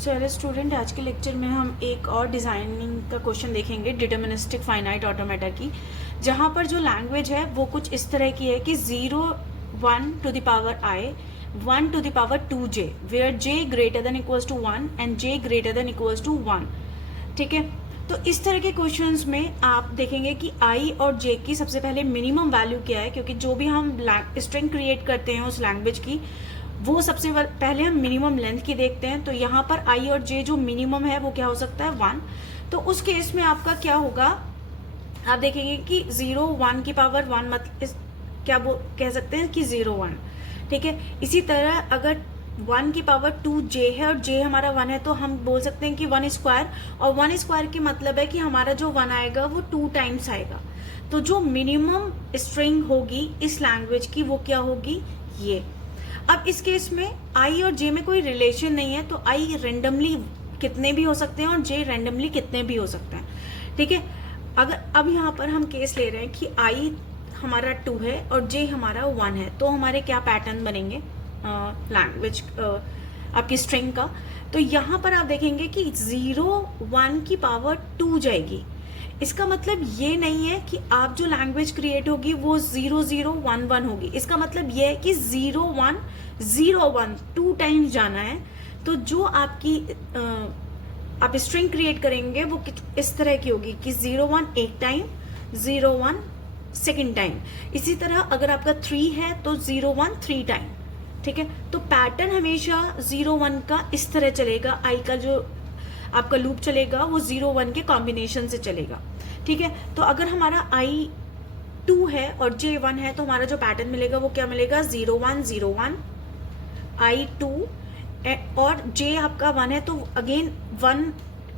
So hello student, आज के lecture में हम एक और डिज़ाइनिंग का क्वेश्चन देखेंगे डिटर्मिनिस्टिक फाइनाइट ऑटोमेटा की, जहाँ पर जो लैंग्वेज है वो कुछ इस तरह की है कि 0 1 to the power i 1 to the power 2j where j greater than equals to 1 and j greater than equals to 1। ठीक है, तो इस तरह के क्वेश्चंस में आप देखेंगे कि i और j की सबसे पहले मिनिमम वैल्यू क्या है, क्योंकि जो भी हम स्ट्रिंग क्रिएट करते हैं उस लैंग्वेज की वो सबसे पहले हम मिनिमम लेंथ की देखते हैं। तो यहाँ पर i और j जो मिनिमम है वो क्या हो सकता है 1। तो उस केस में आपका क्या होगा, आप देखेंगे कि 0 1 की पावर 1 मतलब क्या वो कह सकते हैं कि 0 1। ठीक है, इसी तरह अगर 1 की पावर 2j है और j हमारा 1 है तो हम बोल सकते हैं कि 1 स्क्वायर, और 1 स्क्वायर की मतलब है कि हमारा जो 1 आएगा वो 2 टाइम्स आएगा। तो जो मिनिमम स्ट्रिंग होगी इस लैंग्वेज की वो क्या होगी, ये। अब इस केस में i और j में कोई रिलेशन नहीं है, तो i रेंडमली कितने भी हो सकते हैं और j रेंडमली कितने भी हो सकते हैं। ठीक है, अगर अब यहाँ पर हम केस ले रहे हैं कि i हमारा 2 है और j हमारा 1 है, तो हमारे क्या पैटर्न बनेंगे लैंग्वेज आपकी स्ट्रिंग का। तो यहाँ पर आप देखेंगे कि 0 1 की पावर 2 जाएगी। इसका मतलब ये नहीं है कि आप जो लैंग्वेज क्रिएट होगी वो 0 0 1 1 होगी। इसका मतलब ये है कि 0 1 0 1 2 टाइम्स जाना है। तो जो आपकी आप स्ट्रिंग क्रिएट करेंगे वो इस तरह की होगी कि 0 1 एक टाइम, 0 1 सेकेंड टाइम। इसी तरह अगर आपका 3 है तो 0 1 3 टाइम। ठीक है, तो पैटर्न हमेशा 0 1 का इस तरह चलेगा। आई का जो आपका लूप चलेगा वो 0 1 के कॉम्बिनेशन से चलेगा। ठीक है, तो अगर हमारा i 2 है और j 1 है तो हमारा जो पैटर्न मिलेगा वो क्या मिलेगा, 0 1 0 1 i 2 और j आपका 1 है तो अगेन 1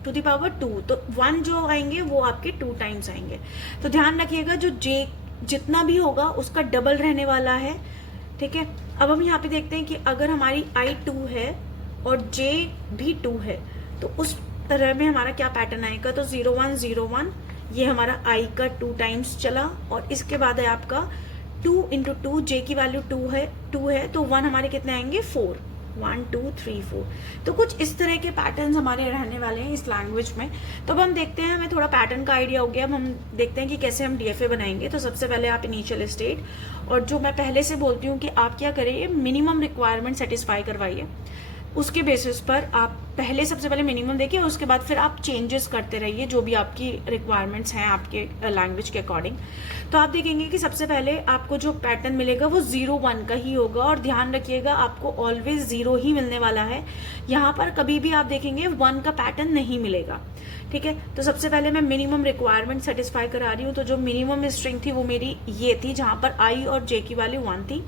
टू द पावर 2, तो 1 जो आएंगे वो आपके 2 टाइम्स आएंगे। तो ध्यान रखिएगा जो j जितना भी होगा उसका डबल रहने वाला है। ठीक है, अब हम यहाँ पे देखते हैं कि अगर हमारी i 2 है और j भी 2 है तो उस तरह में हमारा क्या पैटर्न आएगा, तो 0 1 0 1 ये हमारा i का 2 टाइम्स चला, और इसके बाद है आपका 2 इंटू 2, j की वैल्यू 2 है तो 1 हमारे कितने आएंगे 4, 1 2 3 4। तो कुछ इस तरह के पैटर्न्स हमारे रहने वाले हैं इस लैंग्वेज में। तो अब हम देखते हैं, हमें थोड़ा पैटर्न का आइडिया हो गया। अब हम देखते हैं कि कैसे हम डीएफए बनाएंगे। तो सबसे पहले आप इनिशियल स्टेट, और जो मैं पहले से बोलती हूँ कि आप क्या करिए, मिनिमम रिक्वायरमेंट सेटिस्फाई करवाइए। उसके बेसिस पर आप पहले सबसे पहले मिनिमम देखिए और उसके बाद फिर आप चेंजेस करते रहिए जो भी आपकी रिक्वायरमेंट्स हैं आपके लैंग्वेज के अकॉर्डिंग। तो आप देखेंगे कि सबसे पहले आपको जो पैटर्न मिलेगा वो 0 1 का ही होगा, और ध्यान रखिएगा आपको ऑलवेज 0 ही मिलने वाला है। यहाँ पर कभी भी आप देखेंगे 1 का पैटर्न नहीं मिलेगा। ठीक है, तो सबसे पहले मैं मिनिमम रिक्वायरमेंट सेटिस्फाई करा रही हूँ। तो जो मिनिमम स्ट्रिंग थी वो मेरी ये थी, जहाँ पर i और j की वैल्यू 1 थी।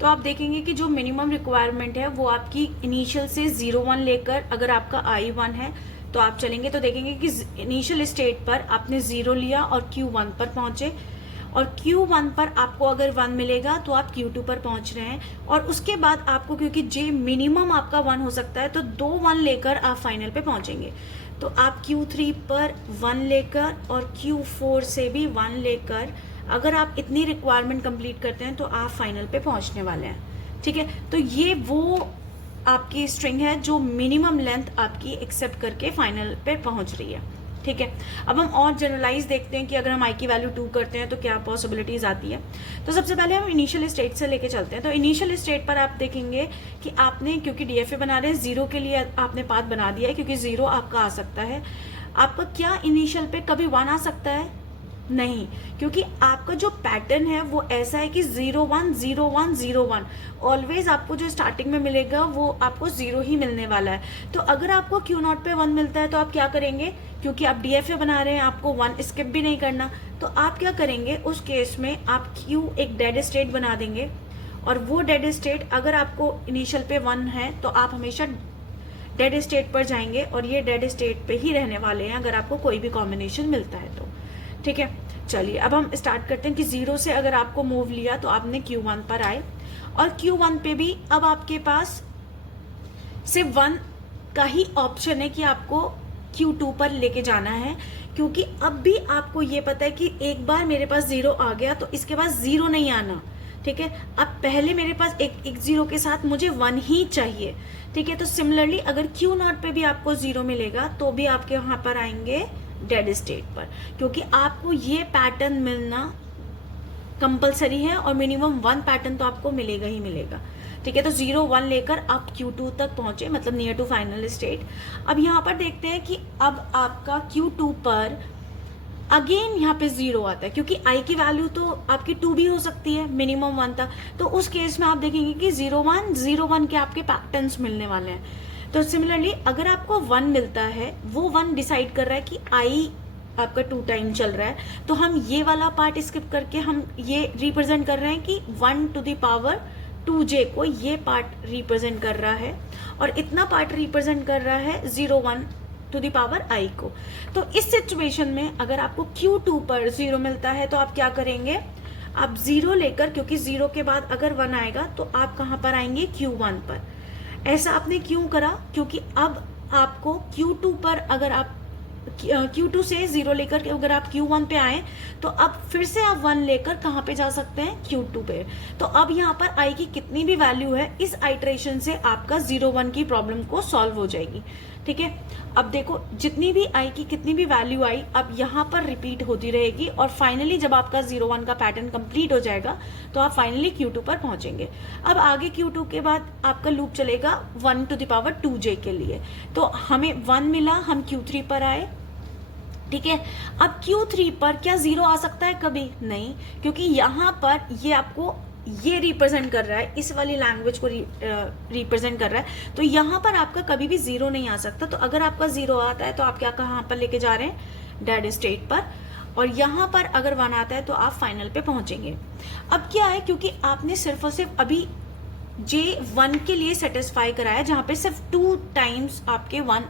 तो आप देखेंगे कि जो मिनिमम रिक्वायरमेंट है वो आपकी इनिशियल से 0 1 लेकर, अगर आपका i 1 है तो आप चलेंगे तो देखेंगे कि इनिशियल स्टेट पर आपने 0 लिया और Q1 पर पहुंचे, और Q1 पर आपको अगर 1 मिलेगा तो आप Q2 पर पहुंच रहे हैं। और उसके बाद आपको, क्योंकि J मिनिमम आपका 1 हो सकता है, तो 2 1 लेकर आप फाइनल पे पहुंचेंगे। तो आप Q3 पर 1 लेकर और Q4 से भी 1 लेकर अगर आप इतनी रिक्वायरमेंट कंप्लीट करते हैं तो आप फाइनल पे पहुंचने वाले हैं। ठीक है, तो ये वो आपकी स्ट्रिंग है जो मिनिमम लेंथ आपकी एक्सेप्ट करके फाइनल पे पहुंच रही है। ठीक है, अब हम और जनरलाइज देखते हैं कि अगर हम i की वैल्यू 2 करते हैं तो क्या पॉसिबिलिटीज आती है। तो सबसे पहले हम इनिशियल स्टेट से लेके चलते हैं। तो इनिशियल स्टेट पर आप देखेंगे कि आपने, क्योंकि डीएफए बना रहे हैं, 0 के लिए आपने पाथ बना दिया है, क्योंकि 0 आपका आ सकता है। आपका क्या इनिशियल पे कभी 1 आ सकता है? नहीं, क्योंकि आपका जो पैटर्न है वो ऐसा है कि 0 1 0 1 0 1, ऑलवेज आपको जो स्टार्टिंग में मिलेगा वो आपको 0 ही मिलने वाला है। तो अगर आपको Q0 पे 1 मिलता है तो आप क्या करेंगे, क्योंकि आप डीएफए बना रहे हैं, आपको 1 स्किप भी नहीं करना, तो आप क्या करेंगे उस केस में, आप Q एक डेड स्टेट बना देंगे, और वो डेड स्टेट अगर आपको इनिशियल पे 1 है तो आप हमेशा डेड स्टेट पर जाएंगे, और ये डेड स्टेट पे ही रहने वाले हैं अगर आपको कोई भी कॉम्बिनेशन मिलता है तो। ठीक है, चलिए अब हम स्टार्ट करते हैं कि 0 से अगर आपको मूव लिया तो आपने Q1 पर आए, और Q1 पे भी अब आपके पास सिर्फ 1 का ही ऑप्शन है कि आपको Q2 पर लेके जाना है, क्योंकि अब भी आपको ये पता है कि एक बार मेरे पास 0 आ गया तो इसके बाद 0 नहीं आना। ठीक है। अब पहले मेरे पास एक जीरो के साथ मुझे 1 ही चाहिए, ठीक है। तो सिमिलरली अगर क्यू नॉट पे भी आपको 0 मिलेगा तो भी आपके यहाँ पर आएंगे डेड स्टेट पर, क्योंकि आपको ये पैटर्न मिलना कंपलसरी है और मिनिमम 1 पैटर्न तो आपको मिलेगा ही मिलेगा, ठीक है। तो 0 1 लेकर आप Q2 तक पहुंचे, मतलब नियर टू फाइनल स्टेट। अब यहाँ पर देखते हैं कि अब आपका Q2 पर अगेन यहाँ पे 0 आता है, क्योंकि I की वैल्यू तो आपकी 2 भी हो सकती है, मिनिमम 1 था। तो उस केस में आप देखेंगे कि 0 1 0 1 के आपके पैटर्न्स मिलने वाले हैं। तो सिमिलरली अगर आपको 1 मिलता है, वो 1 डिसाइड कर रहा है कि I आपका 2 टाइम चल रहा है, तो हम ये वाला पार्ट स्किप करके हम ये रिप्रेजेंट कर रहे हैं कि 1 टू द पावर 2j को ये पार्ट रिप्रेजेंट कर रहा है, और इतना पार्ट रिप्रेजेंट कर रहा है 0 1 टू द पावर I को। तो इस सिचुएशन में अगर आपको Q2 पर 0 मिलता है तो आप क्या करेंगे, आप 0 लेकर, क्योंकि 0 के बाद अगर 1 आएगा तो आप कहाँ पर आएंगे, Q1 पर। ऐसा आपने क्यों करा, क्योंकि अब आपको Q2 पर अगर आप Q2 से 0 लेकर के अगर आप Q1 पे आए तो अब फिर से आप 1 लेकर कहाँ पे जा सकते हैं, Q2 पे। तो अब यहाँ पर I की कितनी भी वैल्यू है, इस आइट्रेशन से आपका 0 1 की प्रॉब्लम को सॉल्व हो जाएगी, ठीक है। अब देखो जितनी भी I की कितनी भी वैल्यू आई अब यहाँ पर रिपीट होती रहेगी, और फाइनली जब आपका 0 1 का पैटर्न कंप्लीट हो जाएगा तो आप फाइनली Q2 पर पहुंचेंगे। अब आगे Q2 के बाद आपका लूप चलेगा 1 टू द पावर 2j के लिए। तो हमें 1 मिला, हम Q3 पर आए, ठीक है। अब Q3 पर क्या 0 आ सकता है, कभी नहीं, क्योंकि यहाँ पर ये आपको ये रिप्रेजेंट कर रहा है, इस वाली लैंग्वेज को रिप्रेजेंट कर रहा है, तो यहाँ पर आपका कभी भी 0 नहीं आ सकता। तो अगर आपका 0 आता है तो आप क्या कहाँ पर लेके जा रहे हैं, डेड स्टेट पर, और यहाँ पर अगर 1 आता है तो आप फाइनल पे पहुंचेंगे। अब क्या है, क्योंकि आपने सिर्फ और सिर्फ अभी J1 के लिए सेटिस्फाई कराया, जहाँ पे सिर्फ 2 टाइम्स आपके 1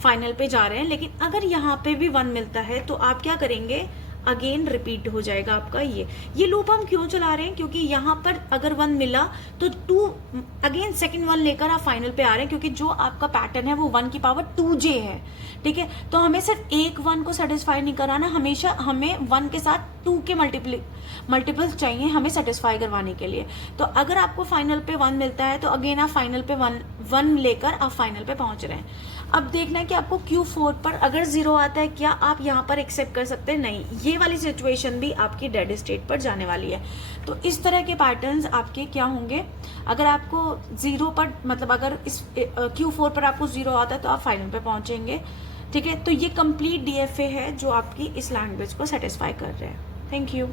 फाइनल पे जा रहे हैं, लेकिन अगर यहाँ पे भी 1 मिलता है तो आप क्या करेंगे, अगेन रिपीट हो जाएगा आपका ये लूप। हम क्यों चला रहे हैं, क्योंकि यहाँ पर अगर 1 मिला तो 2 अगेन सेकंड 1 लेकर आप फाइनल पे आ रहे हैं, क्योंकि जो आपका पैटर्न है वो 1 की पावर 2j है, ठीक है। तो हमें सिर्फ एक 1 को सेटिस्फाई नहीं कराना, हमेशा हमें 1 के साथ 2 के मल्टीपल्स चाहिए हमें सेटिस्फाई करवाने के लिए। तो अगर आपको फाइनल पे 1 मिलता है तो अगेन आप फाइनल पे 1 लेकर आप फाइनल पे पहुंच रहे हैं। अब देखना है कि आपको Q4 पर अगर 0 आता है, क्या आप यहाँ पर एक्सेप्ट कर सकते हैं, नहीं, ये वाली सिचुएशन भी आपकी डेड स्टेट पर जाने वाली है। तो इस तरह के पैटर्न्स आपके क्या होंगे, अगर आपको 0 पर, मतलब अगर इस Q4 पर आपको 0 आता है तो आप फाइनल पे पहुंचेंगे, ठीक है। तो ये कंप्लीट DFA है जो आपकी इस लैंग्वेज को सेटिस्फाई कर रहे हैं। Thank you.